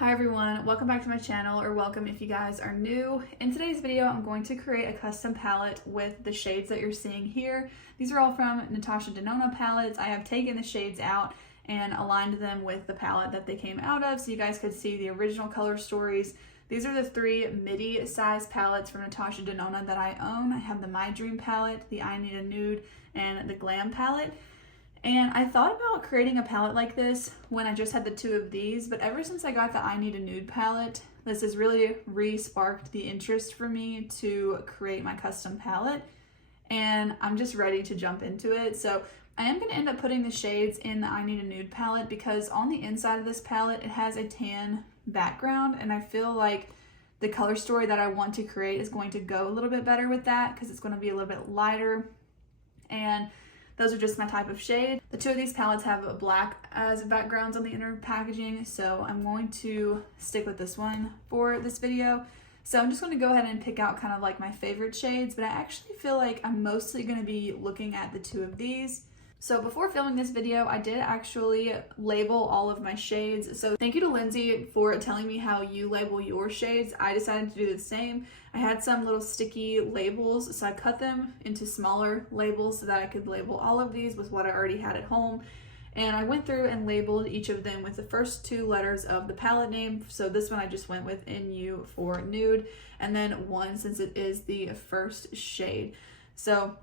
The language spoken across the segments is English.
Hi everyone, welcome back to my channel, or welcome if you guys are new. In today's video, I'm going to create a custom palette with the shades that you're seeing here. These are all from NATASHA DENONA palettes. I have taken the shades out and aligned them with the palette that they came out of so you guys could see the original color stories. These are the three midi size palettes from NATASHA DENONA that I own. I have the My Dream palette, the I Need a Nude, and the Glam palette. And I thought about creating a palette like this when I just had the two of these, but ever since I got the I Need a Nude palette, this has really re-sparked the interest for me to create my custom palette, and I'm just ready to jump into it. So I am going to end up putting the shades in the I Need a Nude palette because on the inside of this palette, it has a tan background, and I feel like the color story that I want to create is going to go a little bit better with that because it's going to be a little bit lighter, and those are just my type of shade. The two of these palettes have black as backgrounds on the inner packaging, so I'm going to stick with this one for this video. So I'm just going to go ahead and pick out kind of like my favorite shades, but I actually feel like I'm mostly going to be looking at the two of these. So before filming this video, I did actually label all of my shades. So thank you to Lindsay for telling me how you label your shades. I decided to do the same. I had some little sticky labels, so I cut them into smaller labels so that I could label all of these with what I already had at home. And I went through and labeled each of them with the first two letters of the palette name. So this one I just went with NU for nude, and then one since it is the first shade. So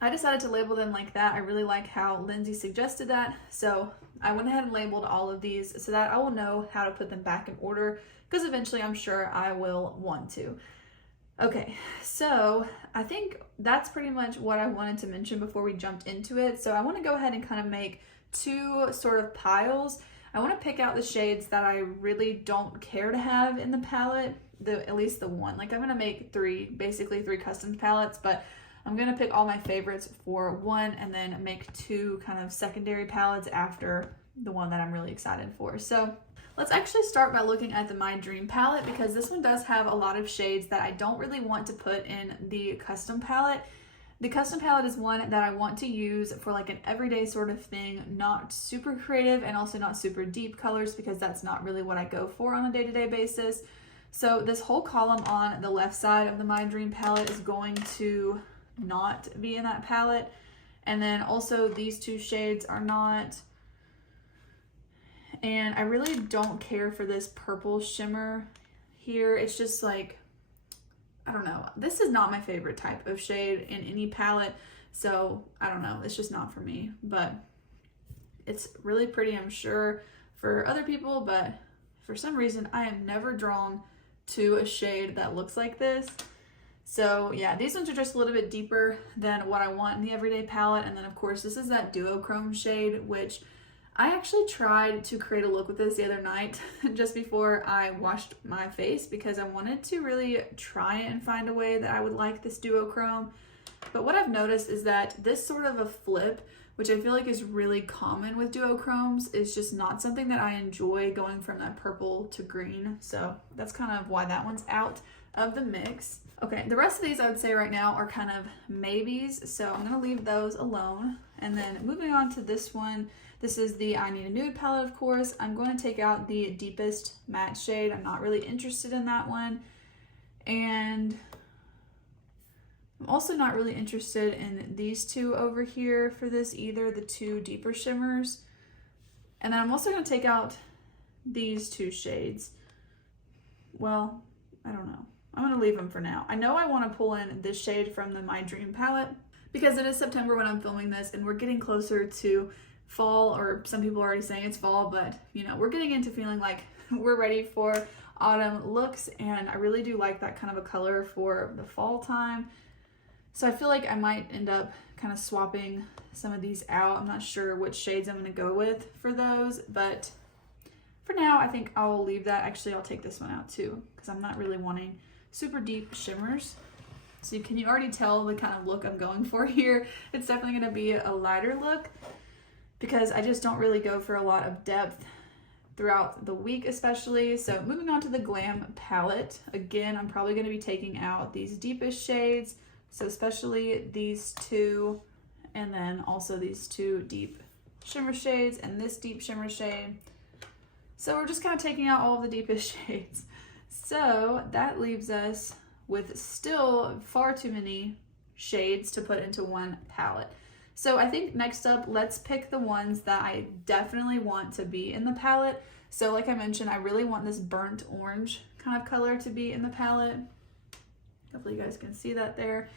I decided to label them like that. I really like how Lindsay suggested that. So I went ahead and labeled all of these so that I will know how to put them back in order, because eventually I'm sure I will want to. Okay, so I think that's pretty much what I wanted to mention before we jumped into it. So I want to go ahead and kind of make two sort of piles. I want to pick out the shades that I really don't care to have in the palette, at least the one. Like I'm going to make basically three custom palettes, but I'm going to pick all my favorites for one and then make two kind of secondary palettes after the one that I'm really excited for. So let's actually start by looking at the My Dream palette, because this one does have a lot of shades that I don't really want to put in the custom palette. The custom palette is one that I want to use for like an everyday sort of thing, not super creative and also not super deep colors, because that's not really what I go for on a day-to-day basis. So this whole column on the left side of the My Dream palette is going to not be in that palette, and then also these two shades are not. And I really don't care for this purple shimmer here. It's just like, I don't know, this is not my favorite type of shade in any palette, so I don't know, it's just not for me. But it's really pretty, I'm sure, for other people, but for some reason I am never drawn to a shade that looks like this. So yeah, these ones are just a little bit deeper than what I want in the everyday palette. And then of course this is that duochrome shade, which I actually tried to create a look with this the other night just before I washed my face, because I wanted to really try and find a way that I would like this duochrome. But what I've noticed is that this sort of a flip, which I feel like is really common with duochromes, is just not something that I enjoy, going from that purple to green. So that's kind of why that one's out of the mix. Okay, the rest of these I would say right now are kind of maybes, so I'm gonna leave those alone. And then moving on to this one, this is the I Need a Nude palette, of course. I'm going to take out the deepest matte shade. I'm not really interested in that one. And I'm also not really interested in these two over here for this either, the two deeper shimmers. And then I'm also gonna take out these two shades. Well, I don't know. I'm gonna leave them for now. I know I wanna pull in this shade from the My Dream palette because it is September when I'm filming this, and we're getting closer to fall, or some people are already saying it's fall, but you know, we're getting into feeling like we're ready for autumn looks, and I really do like that kind of a color for the fall time. So I feel like I might end up kind of swapping some of these out. I'm not sure which shades I'm gonna go with for those, but for now I think I'll leave that. Actually, I'll take this one out too, because I'm not really wanting super deep shimmers. So can you already tell the kind of look I'm going for here? It's definitely gonna be a lighter look, because I just don't really go for a lot of depth throughout the week especially. So moving on to the Glam palette, again, I'm probably going to be taking out these deepest shades, so especially these two, and then also these two deep shimmer shades and this deep shimmer shade. So we're just kind of taking out all of the deepest shades. So that leaves us with still far too many shades to put into one palette. So I think next up, let's pick the ones that I definitely want to be in the palette. So like I mentioned, I really want this burnt orange kind of color to be in the palette. Hopefully you guys can see that there.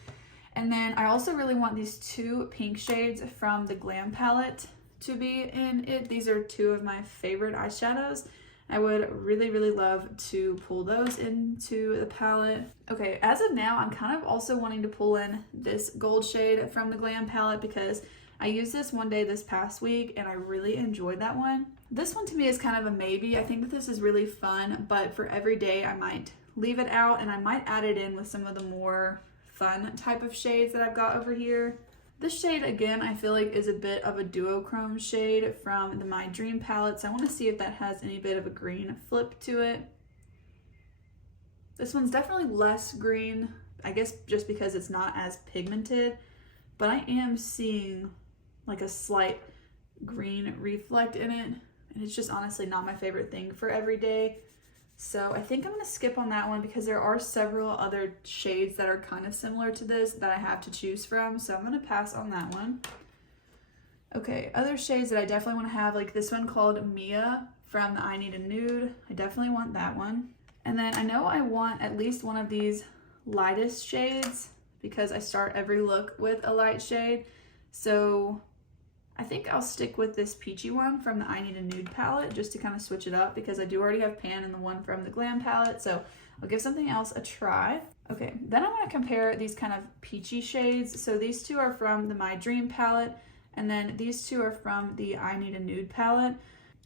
And then I also really want these two pink shades from the Glam palette to be in it. These are two of my favorite eyeshadows. I would really, really love to pull those into the palette. Okay, as of now, I'm kind of also wanting to pull in this gold shade from the Glam palette because I used this one day this past week and I really enjoyed that one. This one to me is kind of a maybe. I think that this is really fun, but for every day I might leave it out and I might add it in with some of the more fun type of shades that I've got over here. This shade, again, I feel like is a bit of a duochrome shade from the My Dream palette, so I want to see if that has any bit of a green flip to it. This one's definitely less green, I guess just because it's not as pigmented, but I am seeing like a slight green reflect in it, and it's just honestly not my favorite thing for every day. So I think I'm going to skip on that one because there are several other shades that are kind of similar to this that I have to choose from. So I'm going to pass on that one. Okay, other shades that I definitely want to have, like this one called Mia from the I Need a Nude. I definitely want that one. And then I know I want at least one of these lightest shades because I start every look with a light shade. So I think I'll stick with this peachy one from the I Need a Nude palette just to kind of switch it up because I do already have pan in the one from the Glam palette, so I'll give something else a try. Okay, then I want to compare these kind of peachy shades. So these two are from the My Dream palette, and then these two are from the I Need a Nude palette.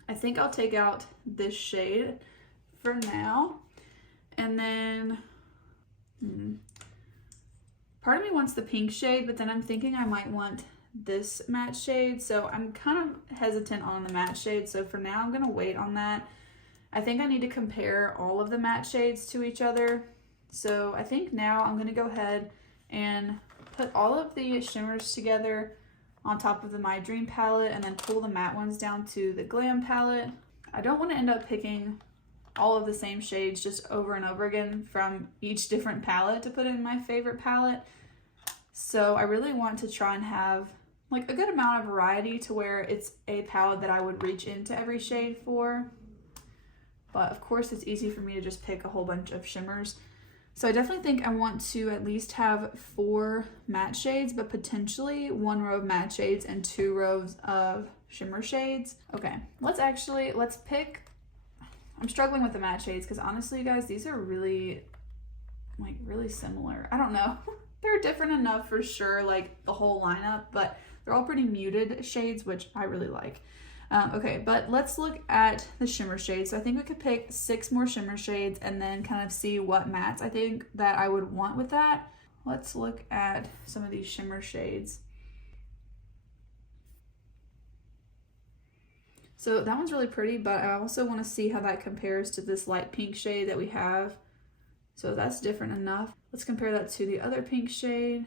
I think I'll take out this shade for now, and then part of me wants the pink shade, but then I'm thinking I might want this matte shade, so I'm kind of hesitant on the matte shade, so for now I'm gonna wait on that. I think I need to compare all of the matte shades to each other, so I think now I'm gonna go ahead and put all of the shimmers together on top of the My Dream palette and then pull the matte ones down to the Glam palette. I don't want to end up picking all of the same shades just over and over again from each different palette to put in my favorite palette, so I really want to try and have like a good amount of variety to where it's a palette that I would reach into every shade for. But of course it's easy for me to just pick a whole bunch of shimmers. So I definitely think I want to at least have 4 matte shades, but potentially 1 row of matte shades and 2 rows of shimmer shades. Okay, let's pick, I'm struggling with the matte shades because honestly you guys, these are really similar. I don't know. They're different enough for sure, like the whole lineup, but they're all pretty muted shades, which I really like. Okay, but let's look at the shimmer shades. So I think we could pick 6 more shimmer shades and then kind of see what mattes I think that I would want with that. Let's look at some of these shimmer shades. So that one's really pretty, but I also want to see how that compares to this light pink shade that we have. So that's different enough. Let's compare that to the other pink shade.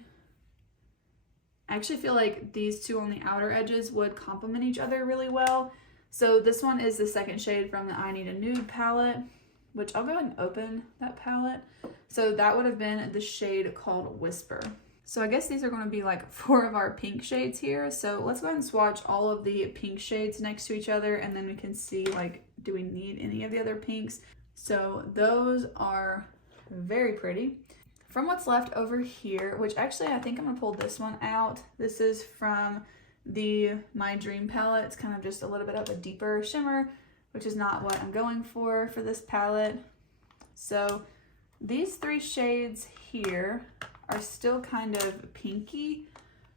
I actually feel like these two on the outer edges would complement each other really well. So this one is the second shade from the I Need a Nude palette, which I'll go ahead and open that palette. So that would have been the shade called Whisper. So I guess these are going to be like 4 of our pink shades here. So let's go ahead and swatch all of the pink shades next to each other and then we can see like, do we need any of the other pinks? So those are very pretty. From what's left over here, which actually I think I'm gonna pull this one out. This is from the My Dream palette. It's kind of just a little bit of a deeper shimmer, which is not what I'm going for this palette. So these 3 shades here are still kind of pinky.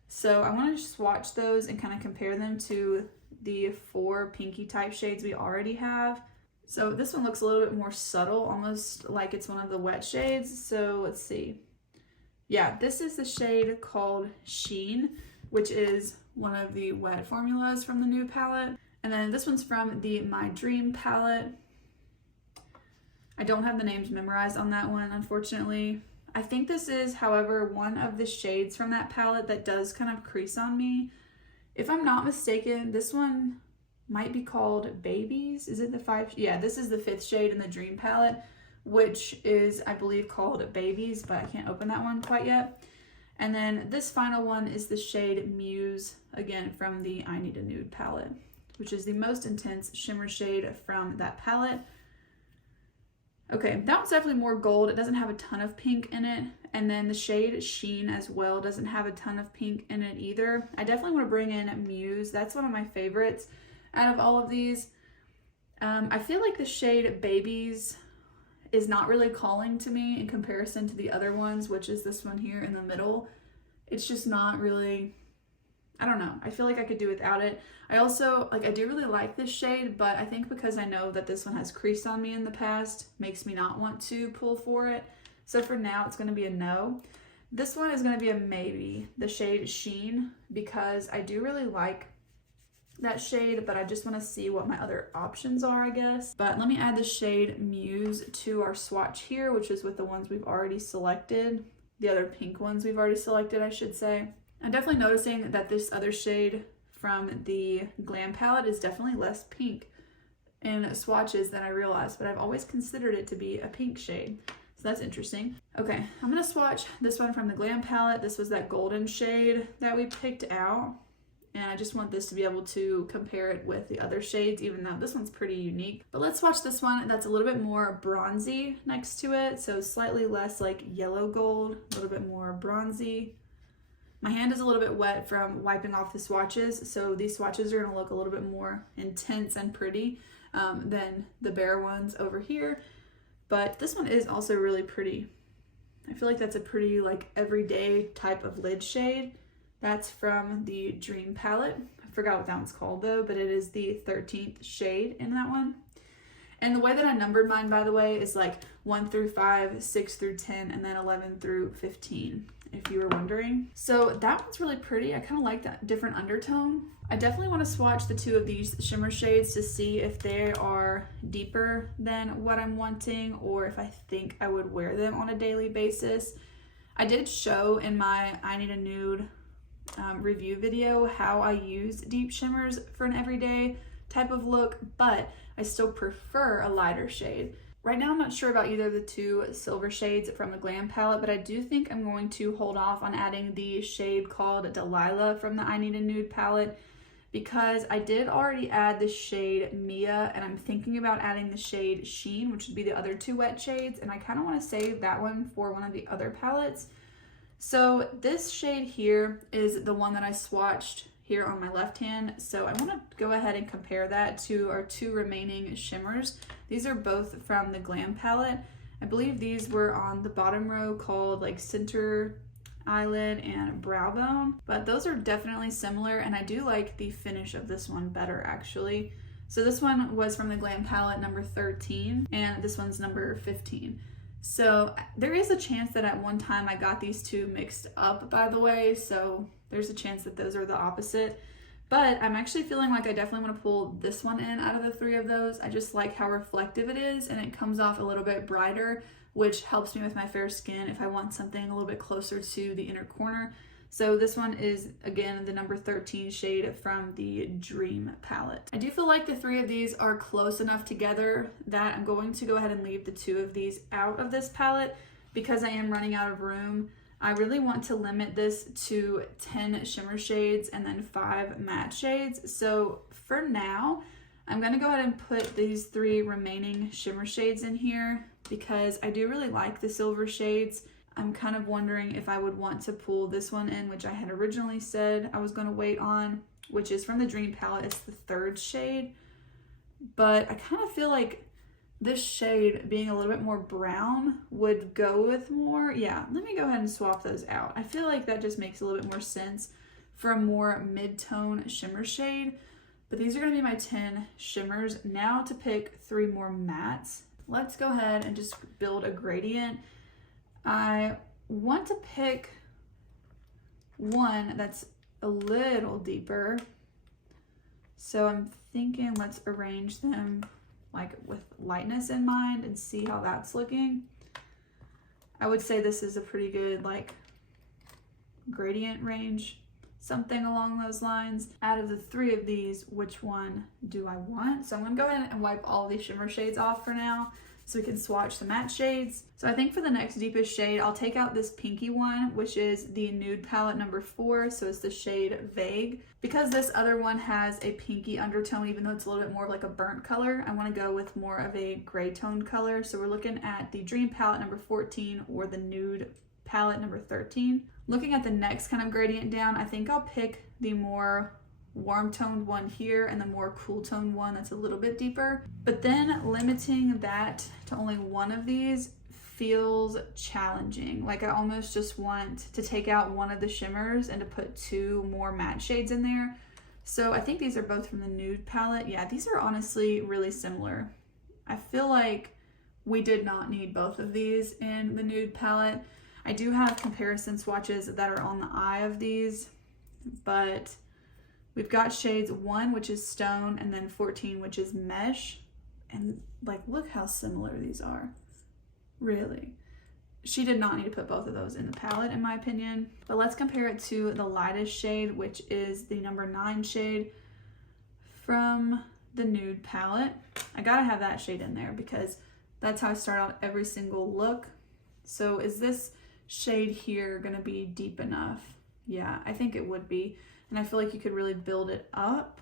So I want to swatch those and kind of compare them to the 4 pinky type shades we already have. So this one looks a little bit more subtle, almost like it's one of the wet shades. So let's see. Yeah, this is the shade called Sheen, which is one of the wet formulas from the Nude palette. And then this one's from the My Dream palette. I don't have the names memorized on that one, unfortunately. I think this is, however, one of the shades from that palette that does kind of crease on me. If I'm not mistaken, this one might be called Babies. Is it the 5? Yeah, this is the 5th shade in the Dream palette, which is, I believe, called Babies, but I can't open that one quite yet. And then this final one is the shade Muse, again from the I Need a Nude palette, which is the most intense shimmer shade from that palette. Okay, that one's definitely more gold. It doesn't have a ton of pink in it. And then the shade Sheen as well doesn't have a ton of pink in it either. I definitely want to bring in Muse. That's one of my favorites out of all of these. I feel like the shade Babies is not really calling to me in comparison to the other ones, which is this one here in the middle. It's just not really, I don't know. I feel like I could do without it. I also, I do really like this shade, but I think because I know that this one has creased on me in the past, makes me not want to pull for it. So for now, it's going to be a no. This one is going to be a maybe, the shade Sheen, because I do really like that shade, but I just want to see what my other options are, I guess. But let me add the shade Muse to our swatch here, which is with the ones we've already selected. The other pink ones we've already selected, I should say. I'm definitely noticing that this other shade from the Glam palette is definitely less pink in swatches than I realized, but I've always considered it to be a pink shade. So that's interesting. Okay, I'm gonna swatch this one from the Glam palette. This was that golden shade that we picked out. And I just want this to be able to compare it with the other shades, even though this one's pretty unique. But let's swatch this one that's a little bit more bronzy next to it. So slightly less like yellow gold, a little bit more bronzy. My hand is a little bit wet from wiping off the swatches, so these swatches are gonna look a little bit more intense and pretty than the bare ones over here. But this one is also really pretty. I feel like that's a pretty like everyday type of lid shade. That's from the Dream palette. I forgot what that one's called though, but it is the 13th shade in that one. And the way that I numbered mine, by the way, is like 1 through 5, 6 through 10, and then 11 through 15, if you were wondering. So that one's really pretty. I kind of like that different undertone. I definitely want to swatch the two of these shimmer shades to see if they are deeper than what I'm wanting, or if I think I would wear them on a daily basis. I did show in my I Need a Nude review video how I use deep shimmers for an everyday type of look, but I still prefer a lighter shade. Right now I'm not sure about either of the two silver shades from the Glam palette, but I do think I'm going to hold off on adding the shade called Delilah from the I Need a Nude palette, because I did already add the shade Mia, and I'm thinking about adding the shade Sheen, which would be the other two wet shades, and I kind of want to save that one for one of the other palettes. So this shade here is the one that I swatched here on my left hand. So I want to go ahead and compare that to our two remaining shimmers. These are both from the Glam palette. I believe these were on the bottom row called like Center Eyelid and Brow Bone, but those are definitely similar, and I do like the finish of this one better actually. So this one was from the Glam palette number 13, and this one's number 15. So there is a chance that at one time I got these two mixed up, by the way, so there's a chance that those are the opposite. But I'm actually feeling like I definitely want to pull this one in out of the three of those. I just like how reflective it is, and it comes off a little bit brighter, which helps me with my fair skin if I want something a little bit closer to the inner corner. So this one is, again, the number 13 shade from the Dream palette. I do feel like the three of these are close enough together that I'm going to go ahead and leave the two of these out of this palette because I am running out of room. I really want to limit this to 10 shimmer shades and then 5 matte shades. So for now, I'm gonna go ahead and put these 3 remaining shimmer shades in here because I do really like the silver shades. I'm kind of wondering if I would want to pull this one in, which I had originally said I was gonna wait on, which is from the Dream palette. It's the 3rd shade, but I kind of feel like this shade being a little bit more brown would go with more. Yeah, let me go ahead and swap those out. I feel like that just makes a little bit more sense for a more mid-tone shimmer shade. But these are gonna be my 10 shimmers. Now to pick 3 more mattes. Let's go ahead and just build a gradient. I want to pick one that's a little deeper. So I'm thinking let's arrange them like with lightness in mind and see how that's looking. I would say this is a pretty good like gradient range. something along those lines. Out of the three of these, which one do I want? So I'm gonna go ahead and wipe all these shimmer shades off for now so we can swatch the matte shades. So I think for the next deepest shade, I'll take out this pinky one, which is the Nude palette number 4. So it's the shade Vague. Because this other one has a pinky undertone, even though it's a little bit more like a burnt color, I wanna go with more of a gray toned color. So we're looking at the Dream palette number 14 or the Nude palette number 13. Looking at the next kind of gradient down, I think I'll pick the more warm toned one here and the more cool toned one that's a little bit deeper. But then limiting that to only one of these feels challenging. Like I almost just want to take out one of the shimmers and to put 2 more matte shades in there. So I think these are both from the Nude palette. Yeah, these are honestly really similar. I feel like we did not need both of these in the Nude palette. I do have comparison swatches that are on the eye of these, but we've got shades 1, which is Stone, and then 14, which is Mesh. And like, look how similar these are. Really. She did not need to put both of those in the palette, in my opinion. But let's compare it to the lightest shade, which is the number 9 shade from the Nude palette. I gotta have that shade in there because that's how I start out every single look. So is this shade here gonna be deep enough? Yeah, I think it would be. And I feel like you could really build it up,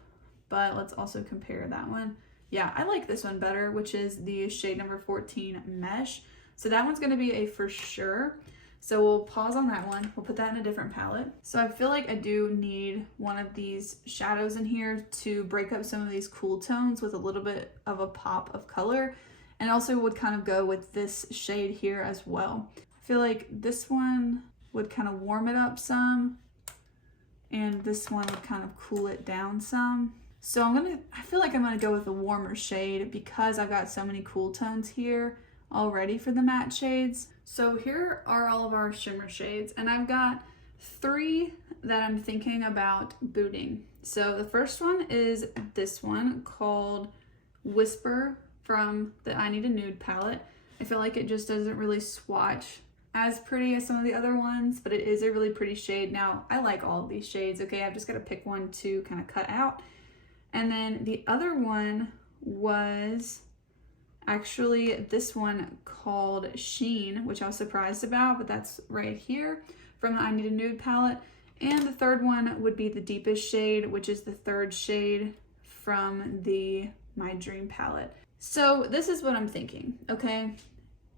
but let's also compare that one. Yeah, I like this one better, which is the shade number 14 Mesh. So that one's gonna be a for sure. So we'll pause on that one. We'll put that in a different palette. So I feel like I do need one of these shadows in here to break up some of these cool tones with a little bit of a pop of color. And also would kind of go with this shade here as well. I feel like this one would kind of warm it up some, and this one would kind of cool it down some. So I feel like I'm gonna go with a warmer shade because I've got so many cool tones here already for the matte shades. So here are all of our shimmer shades, and I've got 3 that I'm thinking about booting. So the first one is this one called Whisper from the I Need a Nude palette. I feel like it just doesn't really swatch as pretty as some of the other ones, but it is a really pretty shade. Now, I like all of these shades, okay? I've just got to pick one to kind of cut out. And then the other one was actually this one called Sheen, which I was surprised about, but that's right here from the I Need a Nude palette. And the third one would be the deepest shade, which is the 3rd shade from the My Dream palette. So this is what I'm thinking, okay?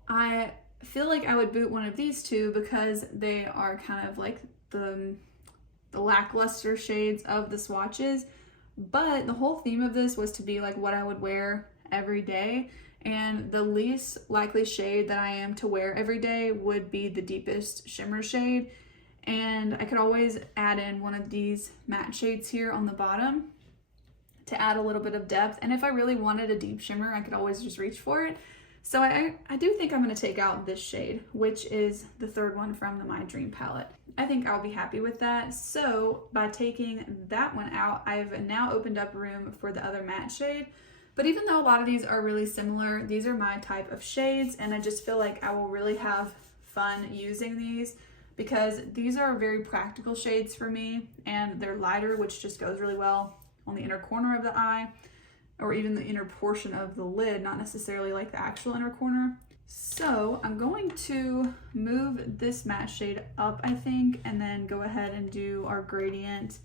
I feel like I would boot one of these 2 because they are kind of like the lackluster shades of the swatches, but the whole theme of this was to be like what I would wear every day, and the least likely shade that I am to wear every day would be the deepest shimmer shade. And I could always add in one of these matte shades here on the bottom to add a little bit of depth, and if I really wanted a deep shimmer, I could always just reach for it. So I do think I'm going to take out this shade, which is the 3rd one from the My Dream palette. I think I'll be happy with that. So by taking that one out, I've now opened up room for the other matte shade. But even though a lot of these are really similar, these are my type of shades, and I just feel like I will really have fun using these because these are very practical shades for me, and they're lighter, which just goes really well on the inner corner of the eye, or even the inner portion of the lid, not necessarily like the actual inner corner. So I'm going to move this matte shade up, I think, and then go ahead and do our gradient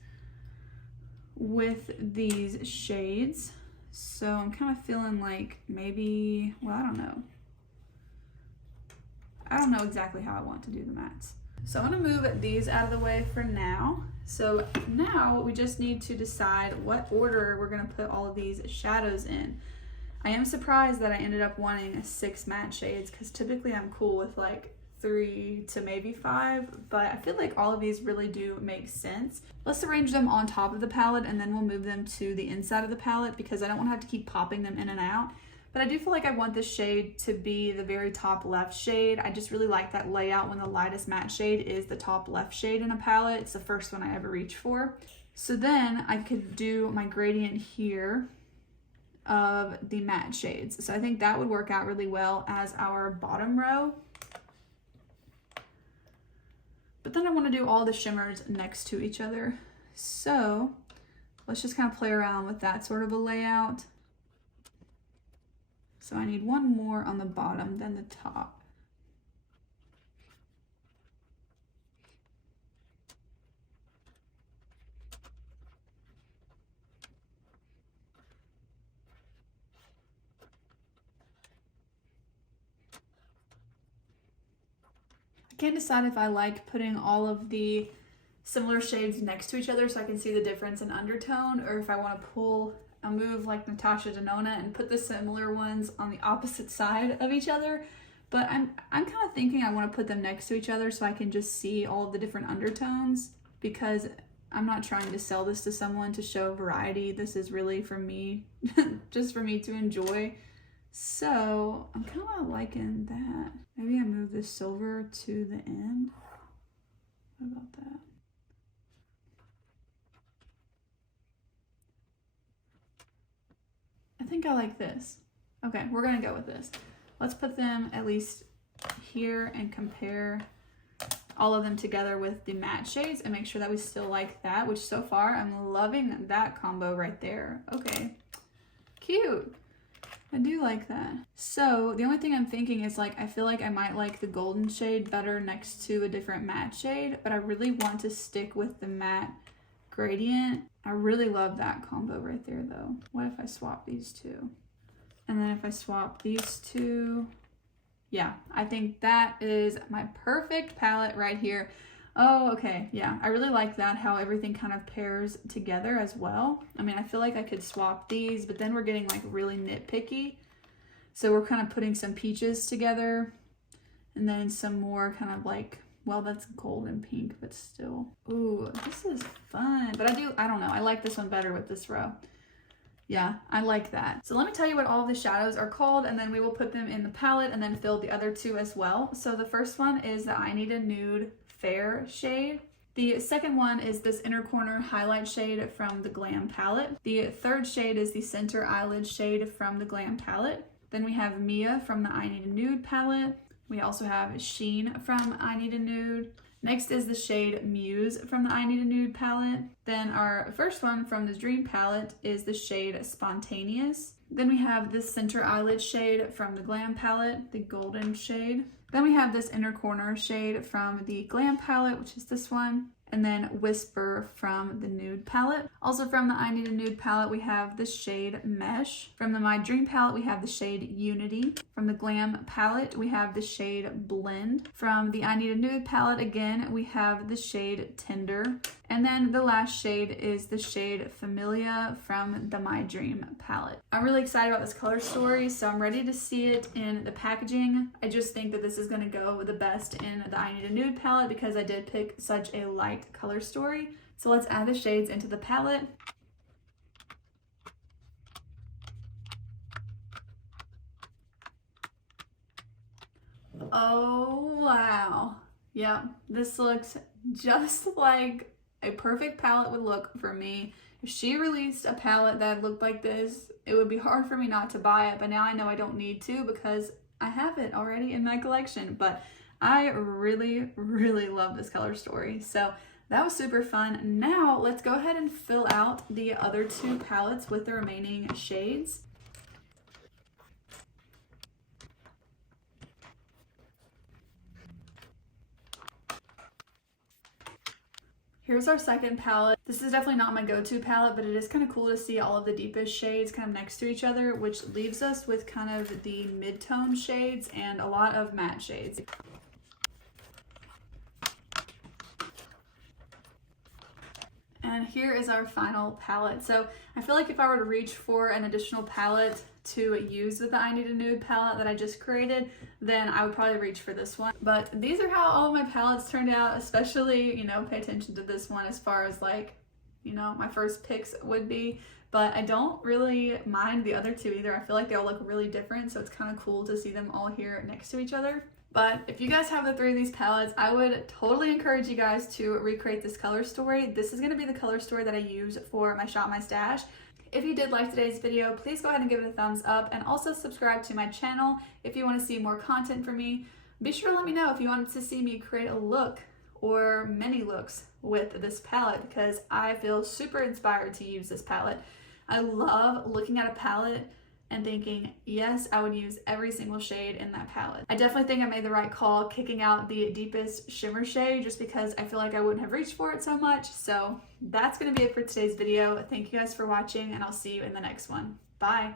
with these shades. So I'm kind of feeling like maybe, well, I don't know. I don't know exactly how I want to do the mattes. So I'm gonna move these out of the way for now. So now we just need to decide what order we're gonna put all of these shadows in. I am surprised that I ended up wanting 6 matte shades because typically I'm cool with like 3 to maybe 5, but I feel like all of these really do make sense. Let's arrange them on top of the palette and then we'll move them to the inside of the palette because I don't want to have to keep popping them in and out. But I do feel like I want this shade to be the very top left shade. I just really like that layout when the lightest matte shade is the top left shade in a palette. It's the first one I ever reach for. So then I could do my gradient here of the matte shades. So I think that would work out really well as our bottom row. But then I want to do all the shimmers next to each other. So let's just kind of play around with that sort of a layout. So I need one more on the bottom than the top. I can't decide if I like putting all of the similar shades next to each other so I can see the difference in undertone, or if I want to pull a move like NATASHA DENONA and put the similar ones on the opposite side of each other. But I'm kind of thinking I want to put them next to each other so I can just see all of the different undertones, because I'm not trying to sell this to someone to show variety. This is really for me, just for me to enjoy. So I'm kind of liking that. Maybe I move this silver to the end. What about that? I think I like this. Okay, we're gonna go with this. Let's put them at least here and compare all of them together with the matte shades and make sure that we still like that, which so far I'm loving that combo right there. Okay, cute. I do like that. So the only thing I'm thinking is, like, I feel like I might like the golden shade better next to a different matte shade, but I really want to stick with the matte gradient. I really love that combo right there though. What if I swap these two? And then if I swap these two, yeah, I think that is my perfect palette right here. Oh, okay, yeah, I really like that, how everything kind of pairs together as well. I mean, I feel like I could swap these, but then we're getting like really nitpicky. So we're kind of putting some peaches together and then some more kind of like, well, that's gold and pink, but still. Ooh, this is fun. But I don't know, I like this one better with this row. Yeah, I like that. So let me tell you what all of the shadows are called, and then we will put them in the palette and then fill the other two as well. So the first one is the I Need a Nude Fair shade. The second one is this inner corner highlight shade from the Glam palette. The third shade is the center eyelid shade from the Glam palette. Then we have Mia from the I Need a Nude palette. We also have Sheen from I Need a Nude. Next is the shade Muse from the I Need a Nude palette. Then our first one from the Dream palette is the shade Spontaneous. Then we have this center eyelid shade from the Glam palette, the golden shade. Then we have this inner corner shade from the Glam palette, which is this one. And then Whisper from the Nude palette. Also from the I Need a Nude palette, we have the shade Mesh. From the My Dream palette, we have the shade Unity. From the Glam palette, we have the shade Blend. From the I Need a Nude palette, again, we have the shade Tender. And then the last shade is the shade Familia from the My Dream palette. I'm really excited about this color story, so I'm ready to see it in the packaging. I just think that this is gonna go the best in the I Need a Nude palette because I did pick such a light color story. So let's add the shades into the palette. Oh, wow. Yeah, this looks just like a perfect palette would look for me. If she released a palette that looked like this, it would be hard for me not to buy it, but now I know I don't need to because I have it already in my collection. But I really, really love this color story. So that was super fun. Now let's go ahead and fill out the other two palettes with the remaining shades. Here's our second palette. This is definitely not my go-to palette, but it is kind of cool to see all of the deepest shades kind of next to each other, which leaves us with kind of the mid-tone shades and a lot of matte shades. And here is our final palette. So I feel like if I were to reach for an additional palette to use with the I Need a Nude palette that I just created, then I would probably reach for this one. But these are how all of my palettes turned out, especially, you know, pay attention to this one as far as like, you know, my first picks would be. But I don't really mind the other two either. I feel like they all look really different, so it's kind of cool to see them all here next to each other. But if you guys have the three of these palettes, I would totally encourage you guys to recreate this color story. This is going to be the color story that I use for my Shop My Stash. If you did like today's video, please go ahead and give it a thumbs up and also subscribe to my channel if you want to see more content from me. Be sure to let me know if you wanted to see me create a look or many looks with this palette because I feel super inspired to use this palette. I love looking at a palette and thinking, yes, I would use every single shade in that palette. I definitely think I made the right call kicking out the deepest shimmer shade just because I feel like I wouldn't have reached for it so much. So that's gonna be it for today's video. Thank you guys for watching and I'll see you in the next one. Bye.